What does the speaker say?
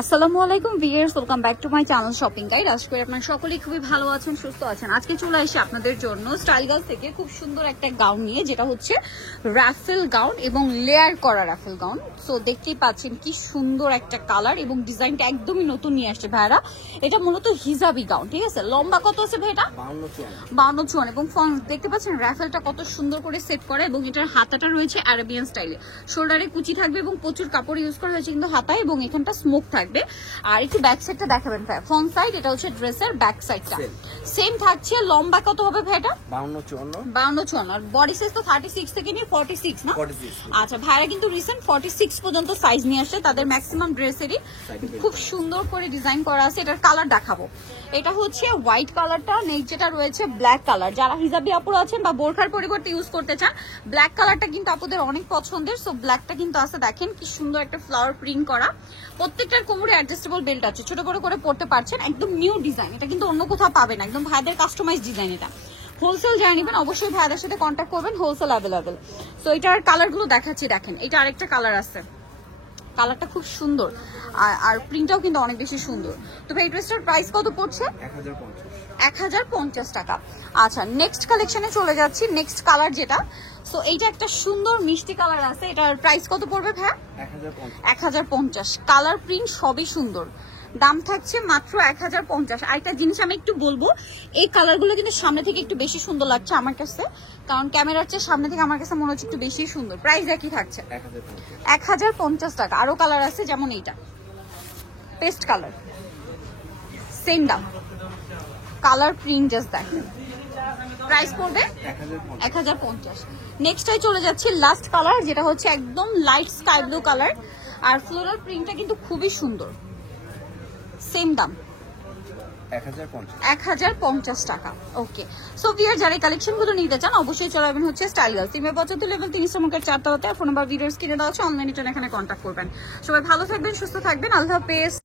আসসালামু আলাইকুম viewers, welcome back to my channel shopping guide. আশা করি আপনারা সকলেই খুবই ভালো আছেন, সুস্থ আছেন। আজকে চলে আসি আপনাদের জন্য স্টাইল গার্লস থেকে খুব সুন্দর একটা গাউন নিয়ে, যেটা হচ্ছে রাফেল গাউন এবং লেয়ার করা রাফেল গাউন। সো দেখতেই পাচ্ছেন কি সুন্দর একটা কালার এবং ডিজাইনটা একদমই নতুন নিয়ে আসছে ভাইরা। এটা মূলত হিজাবি গাউন, ঠিক আছে। লম্বা কত আছে ভাইটা? 52 এবং দেখতে পাচ্ছেন রাফেলটা কত সুন্দর করে সেট করা, এবং এটার হাতাটা রয়েছে আরাবিয়ান স্টাইলে। শোল্ডারে কুচি থাকবে এবং প্রচুর কাপড় ইউজ করা হয়েছে কিন্তু হাতায়, এবং এখানটা স্মোক থাকবে। আর একটু ব্যাক সাইডটা দেখাবেন ভাই। ফ্রন্ট সাইড এটা হচ্ছে ড্রেসের ব্যাক সাইডটা সেম থাকছে। লম্বা কত হবে ভাইটা? 52 আর বডি সাইজ তো 36 থেকে নিয়ে 46 না? আচ্ছা, ভাইরা কিন্তু রিসেন্ট 46 পর্যন্ত সাইজ নিয়ে আসছে তাদের ম্যাক্সিমাম ড্রেসেরই। খুব সুন্দর করে ডিজাইন করা আছে। এটার কালার দেখাবো। এটা হচ্ছে হোয়াইট কালারটা, নেক যেটা রয়েছে ব্ল্যাক কালার। যারা হিজাবি আপুরা আছেন বা বোরখার পরিবর্তে ইউজ করতে চান, ব্ল্যাক কালারটা কিন্তু আপুদের অনেক পছন্দের। সো ব্ল্যাকটা কিন্তু আছে, দেখেন কি সুন্দর একটা ফ্লাওয়ার প্রিন্ট করা। প্রত্যেকটার কোমরে অ্যাডজাস্টেবল বেল্ট আছে, ছোট বড় করে পড়তে পারছেন। একদম নিউ ডিজাইন, এটা কিন্তু অন্য কোথাও পাবেন না, একদম ভাইদের কাস্টমাইজ ডিজাইন। এটা হোলসেল যারা নেবেন অবশ্যই ভাইদের সাথে কন্ট্যাক্ট করবেন, হোলসেল অ্যাভেলেবেল। সো এটার কালারগুলো দেখাচ্ছি, দেখেন এটা আরেকটা কালার আছে, কালারটা খুব সুন্দর আর প্রিন্টটাও কিন্তু অনেক বেশি সুন্দর। তো ভাই এই ড্রেসটার প্রাইস কত পড়ছে? 1050 টাকা। আচ্ছা, নেক্সট কালেকশনে চলে যাচ্ছি। নেক্সট কালার যেটা, সো এইটা একটা সুন্দর মিষ্টি কালার আছে। এটার প্রাইস কত পড়বে ভাই? 1050। কালার প্রিন্ট সবই সুন্দর, দাম থাকছে মাত্র 1050। আরেকটা জিনিস আমি একটু বলবো, এই কালারগুলো কিন্তু সামনে থেকে একটু বেশি সুন্দর লাগছে আমার কাছে, কারণ ক্যামেরার চেয়ে সামনে থেকে আমার কাছে মনে হচ্ছে একটু বেশি সুন্দর। প্রাইস একই থাকছে 1050 টাকা। আরো কালার আছে, যেমন এইটা পেস্ট কালার, সেম দাম। কালার প্রিন্ট জাস্ট দেখেন, প্রাইস পড়বে 1050। নেক্সটটাই চলে যাচ্ছি, লাস্ট কালার যেটা হচ্ছে একদম লাইট স্কাই ব্লু কালার, আর ফ্লোরাল প্রিন্টটা কিন্তু খুবই সুন্দর। সেম দাম 1050 টাকা। ওকে, সো ভিউয়ার যারা এই কালেকশনগুলো নিতে চান অবশ্যই চলে আসবেন হচ্ছে স্টাইল গার্লস, সিমে 75 লেভেল 3 নম্বর 4 তলাতে। ফোন নাম্বার ভিডিওর স্ক্রিনে দেওয়া আছে, অনলাইনে জন্য এখানে কন্ট্যাক্ট করবেন। সবাই ভালো থাকবেন, সুস্থ থাকবেন, আল্লাহ হাফেজ।